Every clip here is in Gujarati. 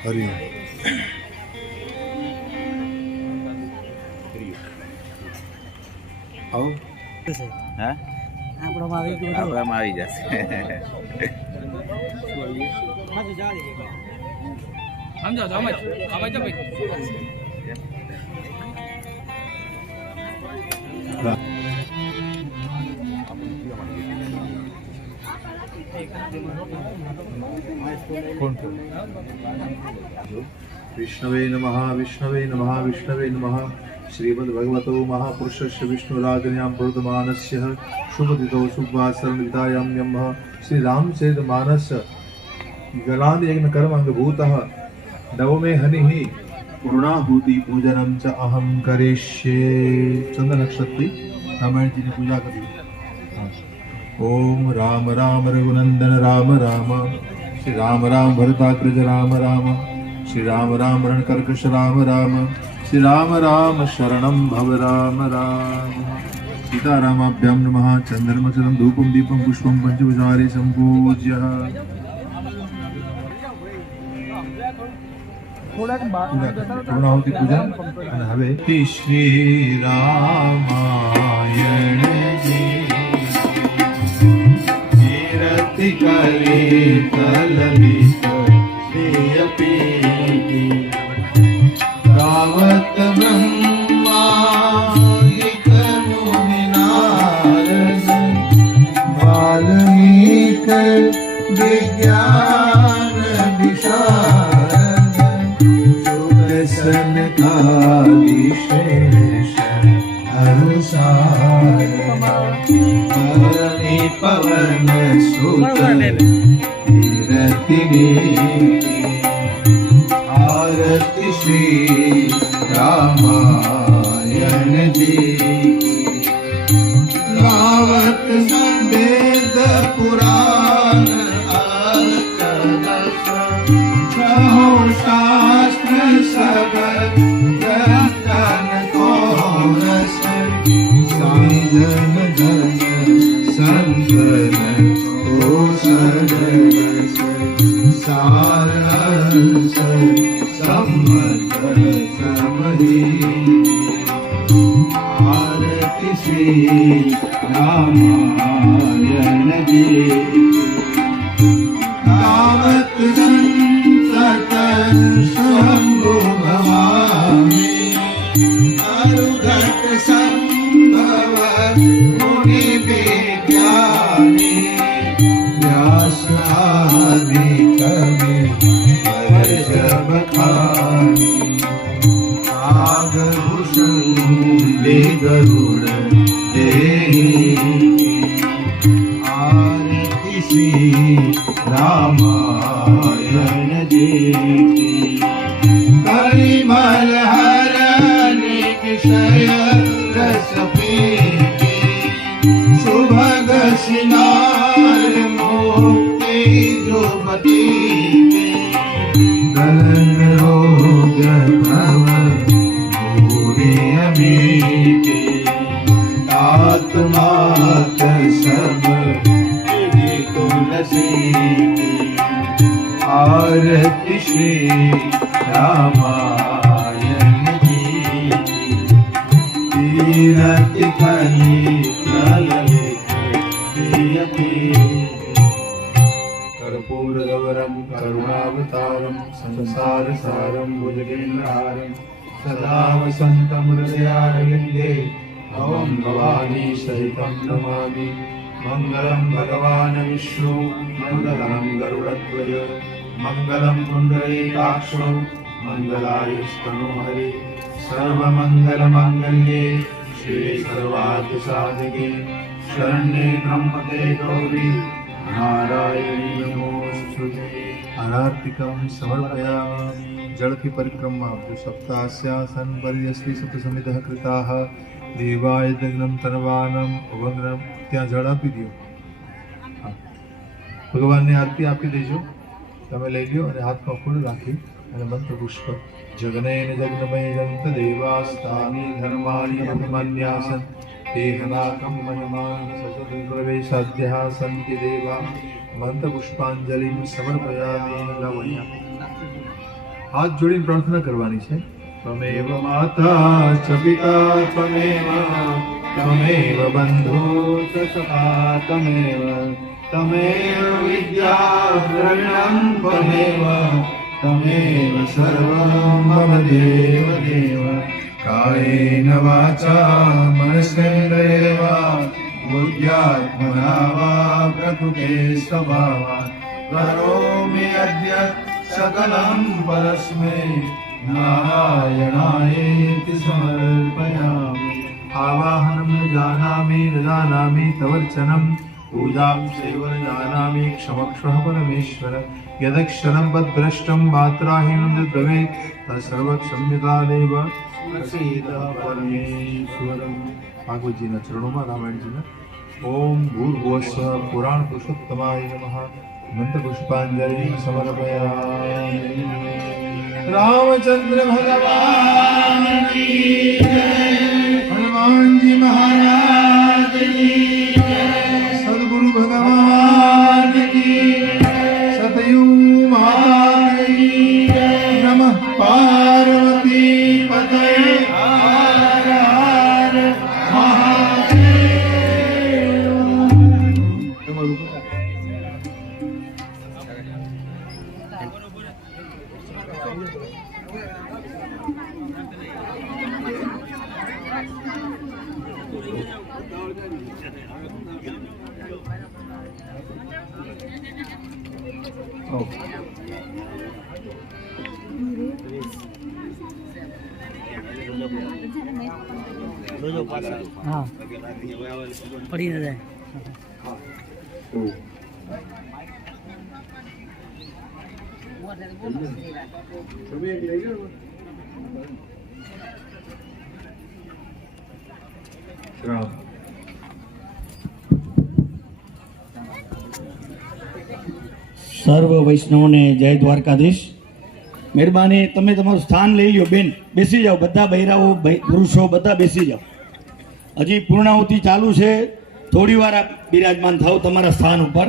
હરિ આવો હા આપણામાં આવી જશે વિષ્ણવે નમઃ વિષ્ણવે નમઃ વિષ્ણવે નમઃ શ્રીમદ્ભગવતો મહાપુરુષસ્ય વિષ્ણુરાજન્યામ પ્રવર્તમાનસ્ય શુભતિથો શુભવાસરણવિધાયામ યમઃ શ્રીરામચરિતમાનસ ગલાદયજ્ઞ કર્માંગભૂતઃ નવમે હનિः પૂર્ણાહુતિ પૂજનમ ચ અહમ કરિષ્યે ચંદ્ર નક્ષત્રથી રામાયણજીની પૂજા કરી ઓમ રામ રામ રઘુનંદન રામ રામ શ્રી રામ રામ ભરતાગ્રજ રામ રામ શ્રી રામ રામ રણકર્કશ રામ રામ શ્રી રામ રામ શરણમ ભવ રામ રામ સીતારામાભ્યામ નમઃ ચંદ્રમચલમ ધૂપમ દીપમ પુષ્પમ પંચભુજારી સંપૂજ્ય પૂર્ણાહુતિ પૂજન અને હવે શ્રી રામાયણ કરી તલલિત ગાવત બ્રહ્માદિક મુનિનારદ વાલ્મીક વિજ્ઞાન વિશારદ સુદર્શન કાલિશેષ હરુષારણી પવન સુત आरती श्री रामायण जी गावत वेद पुराण छहो शास्त्र सब रतन को रस साजन धन संतन को सरस सारस सम्मत समहि आरती श्री रामायण जी गावत संतत शंभु भवानी अरुघट संभव मुनि विज्ञानी व्यास आदि कवि गरुड़ आरती श्री रामायण जी कलिमल हरण विषय रस पीति सुभग सिनार मोक्ति जुबती गलन रोग भव आत्मात सब तुलसी आरती श्री रामायण जी तीरथ खली ललित कर्पूर गौरम करुणावतारम संसार सारम भुजगेन्द्रहारम सदा वसन्तं हृदयारविन्दे भवं भवानी सहितं नमामि मङ्गलं भगवान् विष्णु मङ्गलं गरुडध्वज मङ्गलं पुण्डरीकाक्षो मङ्गलायस्तनोहरि सर्वमङ्गलमाङ्गल्ये श्री सर्वार्थसाधके शरण्ये त्र्यम्बके गौरी नारायणी नमोस्तुते अनार्तिकं समर्पयामि जल की परिक्रमा सप्तास्यासन पर्यस्ति सप्तसमितः कृताः देवाय दग्नम तनवानम उभंग्रम ત્યાં જળ આપી દો ભગવાનને આરતી આપી દેજો તમે લઈ લ્યો અને હાથમાં ફૂલ રાખી અને મંત્ર પુષ્પ જગનેન જગનમય જંત દેવાસ્તાની ધર્માણ્ય અભિમાન્યાસન દેહનાકમ મહિમાન સતત પ્રવેશાદ્યઃ સંતિ દેવા મંત્ર પુષ્પાંજલિ સમર્પયામિ લવણ્ય હાથ જોડીને પ્રાર્થના કરવાની છે. ત્વમેવ માતા ચ પિતા ત્વમેવ ત્વમેવ બંધુ ચ સખા ત્વમેવ ત્વમેવ વિદ્યા દ્રવિણં ત્વમેવ ત્વમેવ સર્વં મમ દેવ દેવ. કાયેન વાચા મનસેન્દ્રિયર્વા બુદ્ધ્યાત્મના વા પ્રકૃતે સ્વભાવાत् કરોમિ અદ્ય સકલં પરસ્મૈ નારાયણાયેતિ સમર્પયામિ. આવાહનં ન જાનામિ ન જાનામિ તવર્ચનમ પૂજાં ચૈવ ન જાનામિ ક્ષમક્ષઃ પરમેશ્વર. યદક્ષરં પદ્ભ્રષ્ટં માત્રાહીनं ચ ભવેत् તત્સર્વક્ષમ્યતાદેવ પ્રસીદ પરમેશ્વર. ભાગવતજીના ચરણોમાં રામાયણજીના ઓમ ભૂર્ભુવસ્સઃ પુરાણ પુરુષોત્તમાય નમઃ મંત્ર પુષ્પાંજલિ સમર્પયામિ. રામચંદ્ર ભગવાન કી જય. હનુમાનજી મહારાજ કી જય. સદગુરુ ભગવાન કી જય. સતયુ માતા કી જય. નમઃ પાર્વતી પતય. હર હર મહાદેવ. તમારું હા પડી ન જાય. રામ. સર્વ વૈષ્ણવોને જય દ્વારકાધીશ. મહેરબાની તમે તમારું સ્થાન લઈ લો બેન, બેસી જાઓ. બધા બૈરાઓ પુરુષો બધા બેસી જાઓ. હજી પૂર્ણાહુતિ ચાલુ છે, થોડી વાર આપ બિરાજમાન થાવ તમારા સ્થાન ઉપર.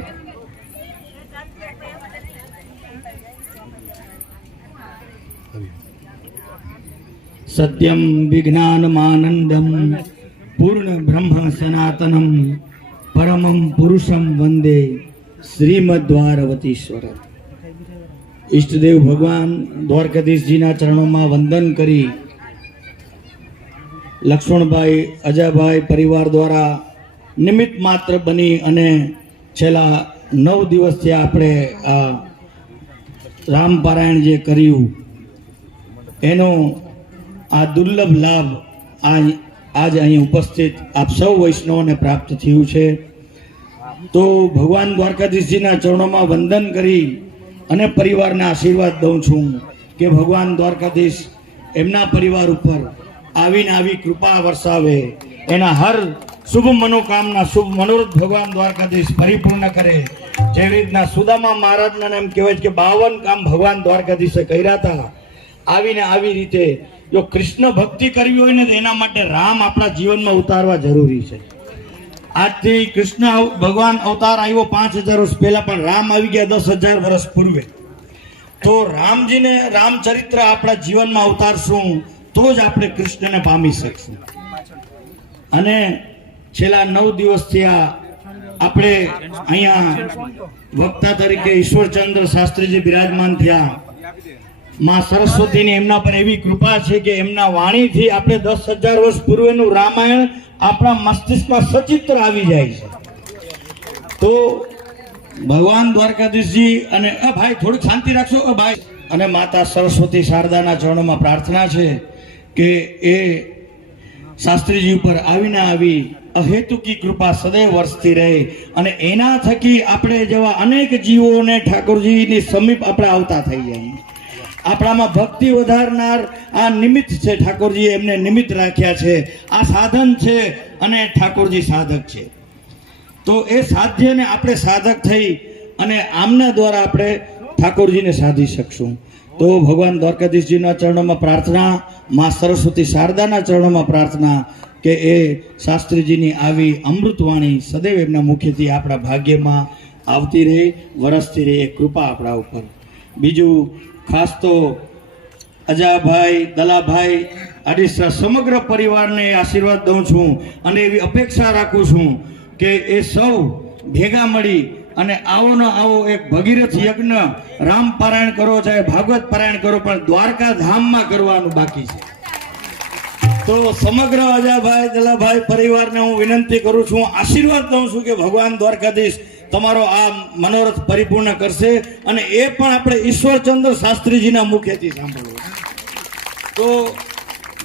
સત્યમ વિજ્ઞાનમાનંદમ પૂર્ણ બ્રહ્મ સનાતનમ પરમમ પુરુષમ વંદે શ્રીમદ્વારવતીશ્વર. ઈષ્ટદેવ ભગવાન દ્વારકાધીશજીના ચરણોમાં વંદન કરી લક્ષ્મણભાઈ અજાભાઈ પરિવાર દ્વારા નિમિત્ત માત્ર બની અને છેલ્લા 9 દિવસથી આપણે આ રામપારાયણ જે કર્યું એનો આ દુર્લભ લાભ આજ અહીં ઉપસ્થિત આપ સૌ વૈષ્ણવોને પ્રાપ્ત થયું છે. તો ભગવાન દ્વારકાધીશજીના ચરણોમાં વંદન કરી અને પરિવારને આશીર્વાદ દઉં છું કે ભગવાન દ્વારકાધીશ એમના પરિવાર ઉપર આવીને આવી કૃપા વરસાવે, એના હર શુભ મનોકામના શુભ મનોરથ ભગવાન દ્વારકાધીશ પરિપૂર્ણ કરે. જેવી રીતના સુદામા મહારાજના એમ કહેવાય છે કે 52 કામ ભગવાન દ્વારકાધીશે કર્યા હતા, આવીને આવી રીતે જો કૃષ્ણ ભક્તિ કરવી હોય ને તો એના માટે રામ આપણા જીવનમાં ઉતારવા જરૂરી છે. આજથી કૃષ્ણ ભગવાન અવતાર આવ્યો 5000 વર્ષ પહેલા, પણ રામ આવી ગયા 10,000 વર્ષ પૂર્વે. તો રામજીને રામચરિત્ર આપણા જીવનમાં અવતારશું તો જ આપણે કૃષ્ણને પામી શકશું. અને છેલ્લા 9 દિવસથી આપણે અહીંયા વક્તા તરીકે ઈશ્વરચંદ્ર શાસ્ત્રીજી બિરાજમાન થયા. માં સરસ્વતીની એમના પર એવી કૃપા છે કે એમના વાણીથી આપણે 10,000 વર્ષ પૂર્વેનું રામાયણ આપણા મસ્તિષ્કમાં સચિત્ર આવી જાય છે. તો ભગવાન દ્વારકાધીશજી અને ભાઈ થોડીક શાંતિ રાખશો ભાઈ, અને માતા સરસ્વતી શારદાના ચરણોમાં પ્રાર્થના છે કે એ શાસ્ત્રીજી ઉપર આવીને આવી અહેતુકી કૃપા સદૈવ વરસતી રહે અને એના થકી આપણે જેવા અનેક જીવોને ઠાકોરજીની સમીપ આપણે આવતા થઈ જાય. આપણામાં ભક્તિ વધારનાર આ નિમિત્ત છે, ઠાકોરજી એમને નિમિત્ત રાખ્યા છે. આ સાધન છે અને ઠાકોરજી સાધક છે. તો એ સાધ્યને આપણે સાધક થઈ અને આમના દ્વારા આપણે ઠાકોરજીને સાધી શકશું. તો ભગવાન દ્વારકાધીશજીના ચરણોમાં પ્રાર્થના, માં સરસ્વતી શારદાના ચરણોમાં પ્રાર્થના કે એ શાસ્ત્રીજીની આવી અમૃતવાણી સદૈવ એમના મુખેથી આપણા ભાગ્યમાં આવતી રહે, વરસતી રહે, એ કૃપા આપણા ઉપર. બીજું ખાસ તો અજાભાઈ, દલાભાઈ, આડિસરા સમગ્ર પરિવારને આશીર્વાદ દઉં છું અને એવી અપેક્ષા રાખું છું કે એ સૌ ભેગા મળી અને આવો ને આવો એક ભગીરથ યજ્ઞ રામ પારાયણ કરો ચાહે ભાગવત પારાયણ કરો, પણ દ્વારકા ધામમાં કરવાનું બાકી છે. તો સમગ્ર અજાભાઈ, દલાભાઈ પરિવારને હું વિનંતી કરું છું, આશીર્વાદ દઉં છું કે ભગવાન દ્વારકાધીશ તમારો આ મનોરથ પરિપૂર્ણ કરશે અને એ પણ આપણે ઈશ્વરચંદ્ર શાસ્ત્રીજીના મુખેથી સાંભળવું. તો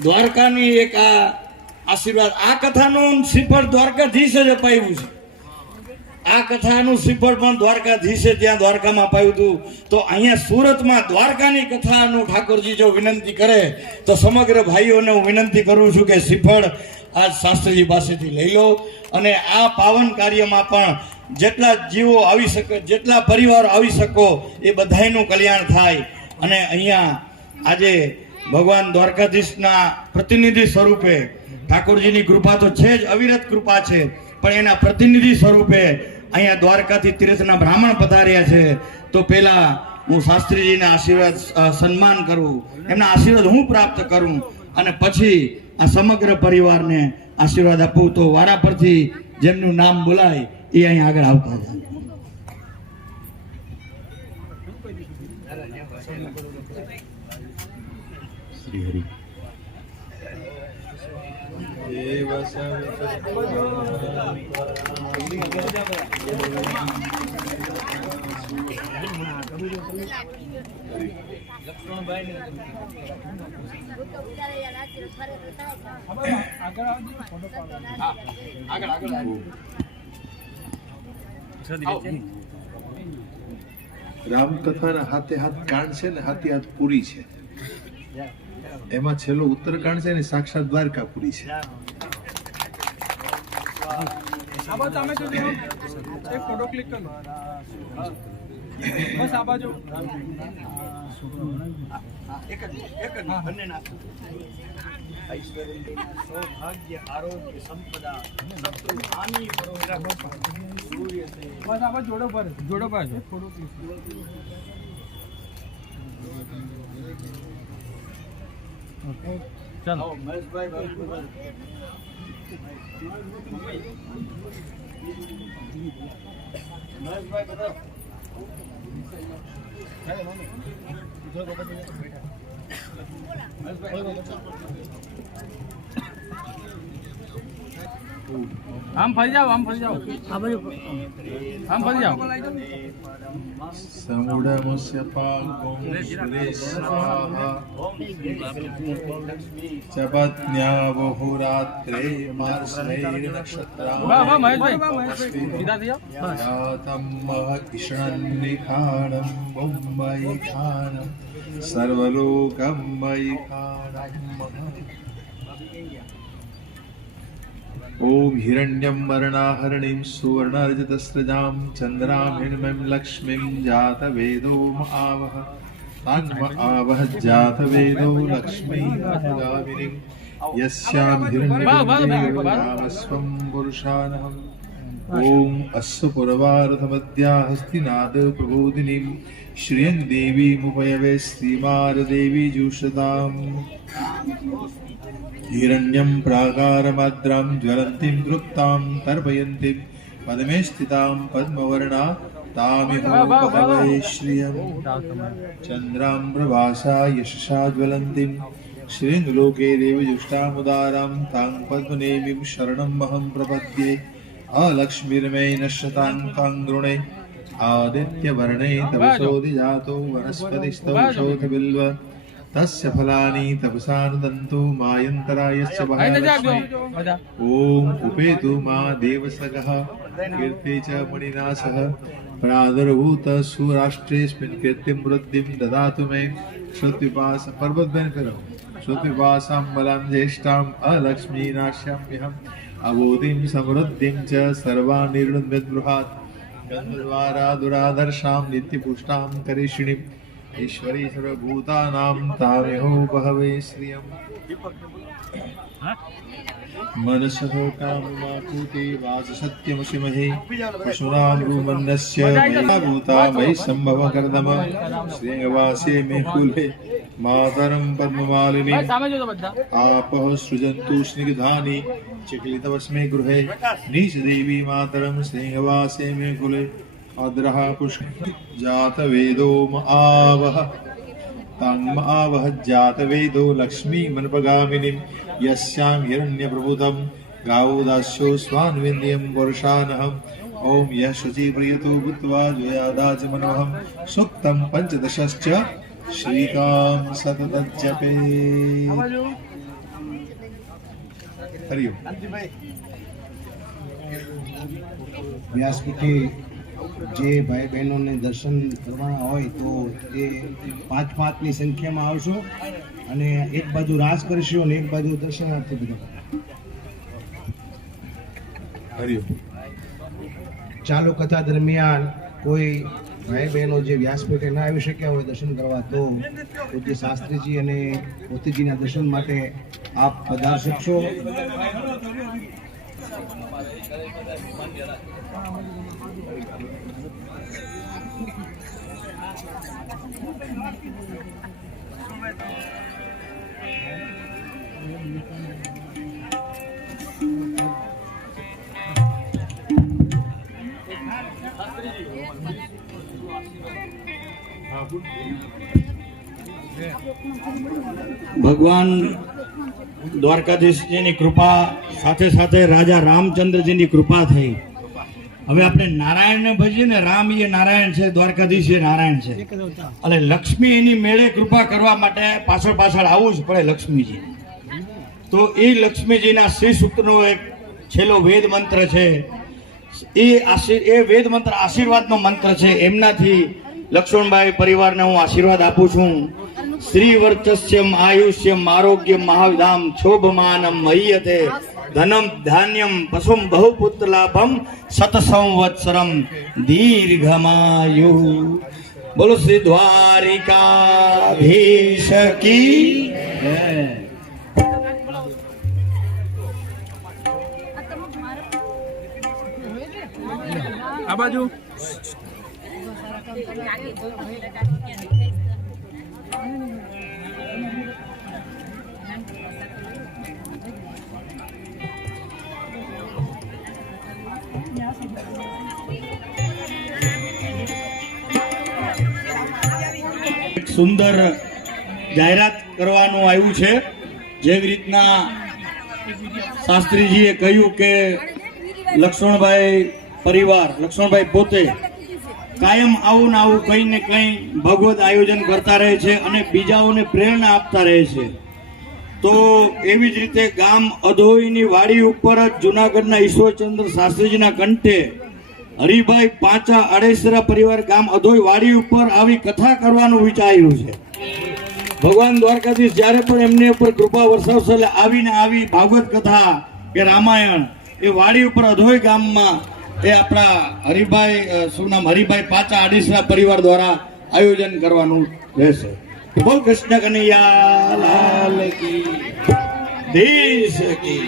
દ્વારકાની એક આ આશીર્વાદ, આ કથાનું શ્રીફળ દ્વારકાધીશે જ અપાયું છે. આ કથાનું શ્રીફળ પણ દ્વારકાધીશે ત્યાં દ્વારકામાં અપાયું હતું. તો અહીંયા સુરતમાં દ્વારકાની કથાનું ઠાકોરજી જો વિનંતી કરે તો સમગ્ર ભાઈઓને હું વિનંતી કરું છું કે શ્રીફળ આ શાસ્ત્રીજી પાસેથી લઈ લો અને આ પાવન કાર્યમાં પણ જેટલા જીવો આવી શકે, જેટલા પરિવારો આવી શકો, એ બધાયનું કલ્યાણ થાય. અને અહીંયા આજે ભગવાન દ્વારકાધીશના પ્રતિનિધિ સ્વરૂપે ઠાકોરજીની કૃપા તો છે જ, અવિરત કૃપા છે, પણ એના પ્રતિનિધિ સ્વરૂપે અહીંયા દ્વારકાથી તીર્થના બ્રાહ્મણ પધાર્યા છે. તો પહેલા હું શાસ્ત્રીજીના આશીર્વાદ સન્માન કરું, એમના આશીર્વાદ હું પ્રાપ્ત કરું અને પછી આ સમગ્ર પરિવારને આશીર્વાદ આપું. તો વારા પરથી જેમનું નામ બોલાય એ અહીં આગળ આવતા જાય. શ્રી હરિ. રામકથાના હાથે હાથ કાંડ છે ને હાથે હાથ પૂરી છે. એમાં છેલ્લો ઉત્તરકાંડ છે ને સાક્ષાત દ્વારકાપુરી છે. એક ફોટો ક્લિક કરો બસ આ બાજુ એક જ બંને નાખો. સૌભાગ્ય, આરોગ્ય, સંપદા, શત્રુ હાનિ પરોગ્રહ સૂર્ય સે. બસ આ બાજુ જોડો પર ફોટો ક્લિક ઓકે ચાલો મહેશભાઈ બધા આમ ફરી જાઓ આ બાજુ આમ ફરી જાઓ સમુડમસ્ય પાલ્કોમ સ્વાહા ચપત્ન્યાવહુરાત્રે માર્શ્વૈર્નક્ષત્રાં વાહ મહેશભાઈ સીધા થઈ જાઓ યાતમ ઈષણન્નિખાણં બોમ્બૈખાણં સર્વલોકં મૈખાણં. ओम हिरण्यं वर्णाहरणीं सुवर्णरजतस्रजां चन्द्रां हिरण्मयं लक्ष्मीं जातवेदो आवह तान्म आवह जातवेदो लक्ष्मीं गामिनीं यस्यां हिरण्यं पुरुषानहम्. ओम अस्य पुरवारथमद्या हस्तिनाद प्रबोधिनीं श्रियं देवीमुपयवे श्रीमारदेवी जुषताम्. हिरण्यं प्राकारमाद्रां ज्वलन्तीं दृप्तां तर्पयन्तीं पद्मे स्थितां पद्मवर्णा तामिहोपहवै श्रियं. चन्द्रां प्रभासा यशसा ज्वलन्तीं श्रीन्दुलोके देवी जुष्टामुदारां तां पद्मनेमीं शरणमहं प्रपद्ये. अलक्ष्मीर्मे नश्यतां तां गृणे आदित्यवर्णे तपसोऽधिजातो वनस्पतिस्तवशोऽधिबिल्व तस्य फलानि तपसानुदन्तो मायन्तरायस्य महालक्ष्मी. ओम उपेतु मा देवसगः कीर्ते च मणिनासः प्रादुर्भूत सुराष्ट्रेऽस्मिन् कीर्तिं वृद्धिं ददातु मे. श्रुतिपास पर्वतबेन करो श्रुतिपासां बलां ज्येष्ठाम् अलक्ष्मीनाश्याम्यहम्. अबोधिं समृद्धिं च सर्वानिर्णुद्बृहात् गन्धद्वारा दुरादर्शां नित्यपुष्टां करिष्णीम्. ईश्वरी सर्वभूतानां तामेहोपहवे श्रियं. मनसः काममापूते वाचसत्यमसिमहे पशुनामृमन्नस्य भूता मयि सम्भव कर्दम श्रेयवासे मे कुले मातरं पद्ममालिनी ભાઈ સામે જોજો બધા. आपः सृजन्तु स्निग्धानि चिक्लितवस्मे गृहे नीचदेवी मातरं स्नेहवासे मे कुले अद्रः पुष्प जातवेदो आवह तन्म आवह जातवेदो लक्ष्मी मनपगामिनीं यस्यां हिरण्यप्रभुतं गावोदास्यो स्वान्विन्द्यं वर्षानहम् ओम यः शुचि प्रियतो भूत्वा द्वयादाच मनोहं सुक्तं पञ्चदशश्च श्रीकां सततं जपे हरि ओम। વ્યાસપીઠે જે ભાઈ બહેનોને દર્શન કરવાના હોય તો એ 5-5ની સંખ્યામાં આવશો અને એક બાજુ રાસ કરશો અને એક બાજુ દર્શનાર્થી બધા. हरि ओम। ચાલુ કથા દરમિયાન કોઈ ભાઈ બહેનો જે વ્યાસપીઠે ના આવી શક્યા હોય દર્શન કરવા તો પૂજ્ય શાસ્ત્રીજી અને પોતીજીના દર્શન માટે આપ પધાર શકશો. ભગવાન દ્વારકાધીશજીની કૃપા સાથે સાથે રાજા રામચંદ્રજીની કૃપા થઈ. હવે આપણે નારાયણને ભજીએ ને, રામ એ નારાયણ છે, દ્વારકાધીશ એ નારાયણ છે. એટલે લક્ષ્મી એની મેળે કૃપા કરવા માટે પાછળ પાછળ આવવું જ પડે લક્ષ્મીજી. તો એ લક્ષ્મીજીના શ્રી સૂક્તનો એક છેલ્લો વેદ મંત્ર છે. એ વેદ મંત્ર આશીર્વાદનો મંત્ર છે. એમનાથી લક્ષ્મણભાઈ પરિવારને હું આશીર્વાદ આપું છું. શ્રી વર્ચસ્યમ આયુષ્યમ આરોગ્યમ મહાવિધામ શોભમાનમ મહ્યતે ધનમ ધાન્યમ પશુમ બહુપુત્ર લાભમ સત સંવત્સરમ દીર્ઘમાયુ. બોલો શ્રી દ્વારિકાધીશ કી જય. આ બાજુ સુંદર જાહેરાત કરવાનું આવ્યું છે. જેવી રીતના શાસ્ત્રીજીએ કહ્યું કે લક્ષ્મણભાઈ પરિવાર, લક્ષ્મણભાઈ પોતે કાયમ આવું ને આવું કંઈ ને કંઈ ભગવત આયોજન કરતા રહે છે અને બીજાઓને પ્રેરણા આપતા રહે છે. તો એવી જ રીતે ગામ અધોઈની વાડી ઉપર જ જુનાગઢના ઈશ્વરચંદ્ર શાસ્ત્રીજીના કંઠે હરિભાઈ પાંચા અડેસરા પરિવાર ગામ અધોઈ વાડી ઉપર આવી કથા કરવાનું વિચાર્યું છે. ભગવાન દ્વારકાધીશ જ્યારે પણ એમની ઉપર કૃપા વરસાવશે એટલે આવીને આવી ભાગવત કથા કે રામાયણ એ વાડી ઉપર અધોઈ ગામમાં એ આપણા હરિભાઈ શું નામ હરિભાઈ પાંચા અડેસરા પરિવાર દ્વારા આયોજન કરવાનું રહેશે. બોલ કૃષ્ણ કનૈયા લાલ કી દેશ કી.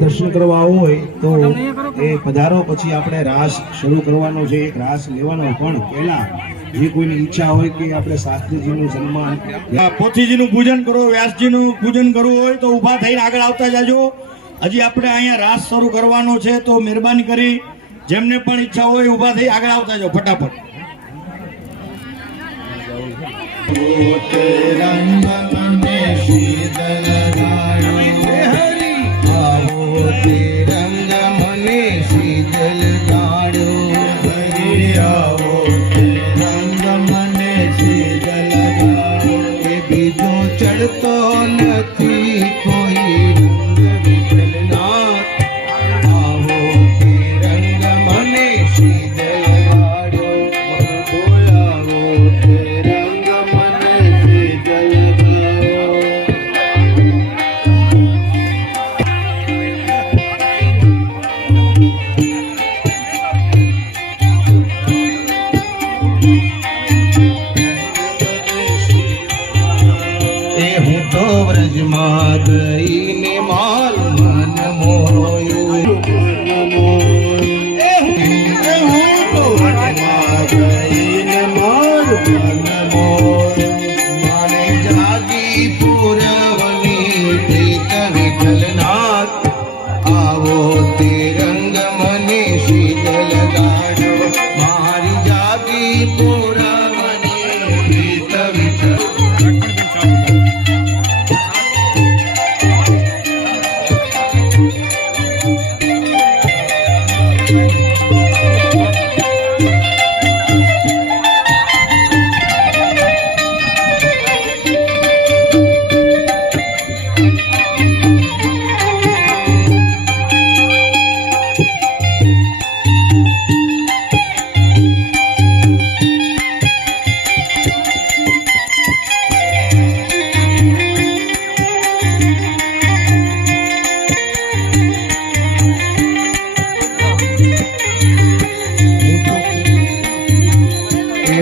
દર્શન કરવા આવવું હોય તો એ પધારો. પછી આપણે રાસ શરૂ કરવાનો છે, એક રાસ લેવાનો. પણ પહેલા જે કોઈની ઈચ્છા હોય કે આપણે શાસ્ત્રીજીનું સન્માન, પોથીજીનું પૂજન કરો, વ્યાસજીનું પૂજન કરવું હોય તો ઊભા થઈને આગળ આવતા જાજો. હજી આપણે અહીંયા રાસ શરૂ કરવાનો છે તો મહેરબાની કરી જેમને પણ ઈચ્છા હોય ઊભા થઈ આગળ આવતા જાઓ ફટાફટ. બીજો ચડતો નથી કોઈ રંગ વિઠ્ઠલનાથ. આવો તે રંગ મને શીતલ ગાડો, બોલાવો તે રંગ મને શીતલ ગાડો.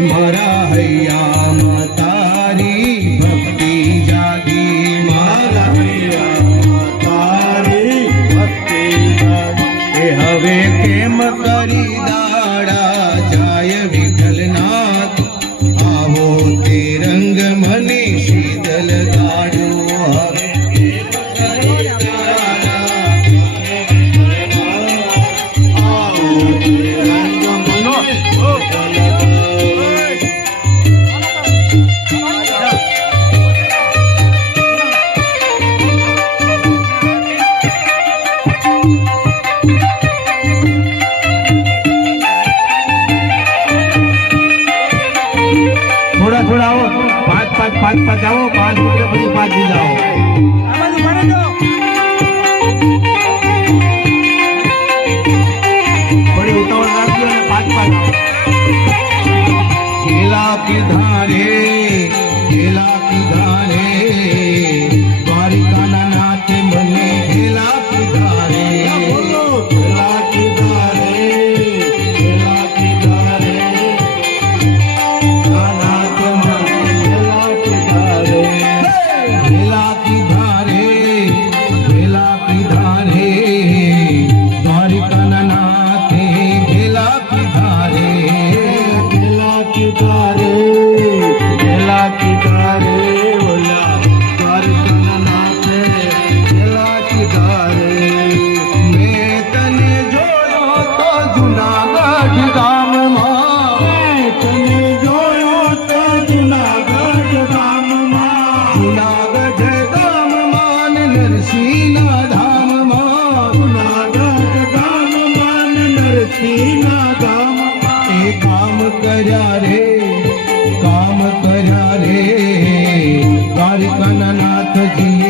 મારા હૈયામાં તારી ભક્તિ જાગી, મારા હૈયામાં તારી ભક્તિ જાગી. એ હવે કેમ કરી દાડા જાય વિઠ્ઠલનાથ, આવો તે રંગ મને શીતલ ગાડો. હવે કેમ કરી દાડા આવો તે રંગ મને શીતલ ગાડો. थोड़ा आओ, पाँच आओ, 5 रुपये પછી 5 दी जाओ. बड़ी उतावल રાખજો અને 5 आओ. केला की धारे द्वारिका ना नाथ मने केला की धारे, केला की धारे काम કર્યા રે દ્વારિકાના નાથજી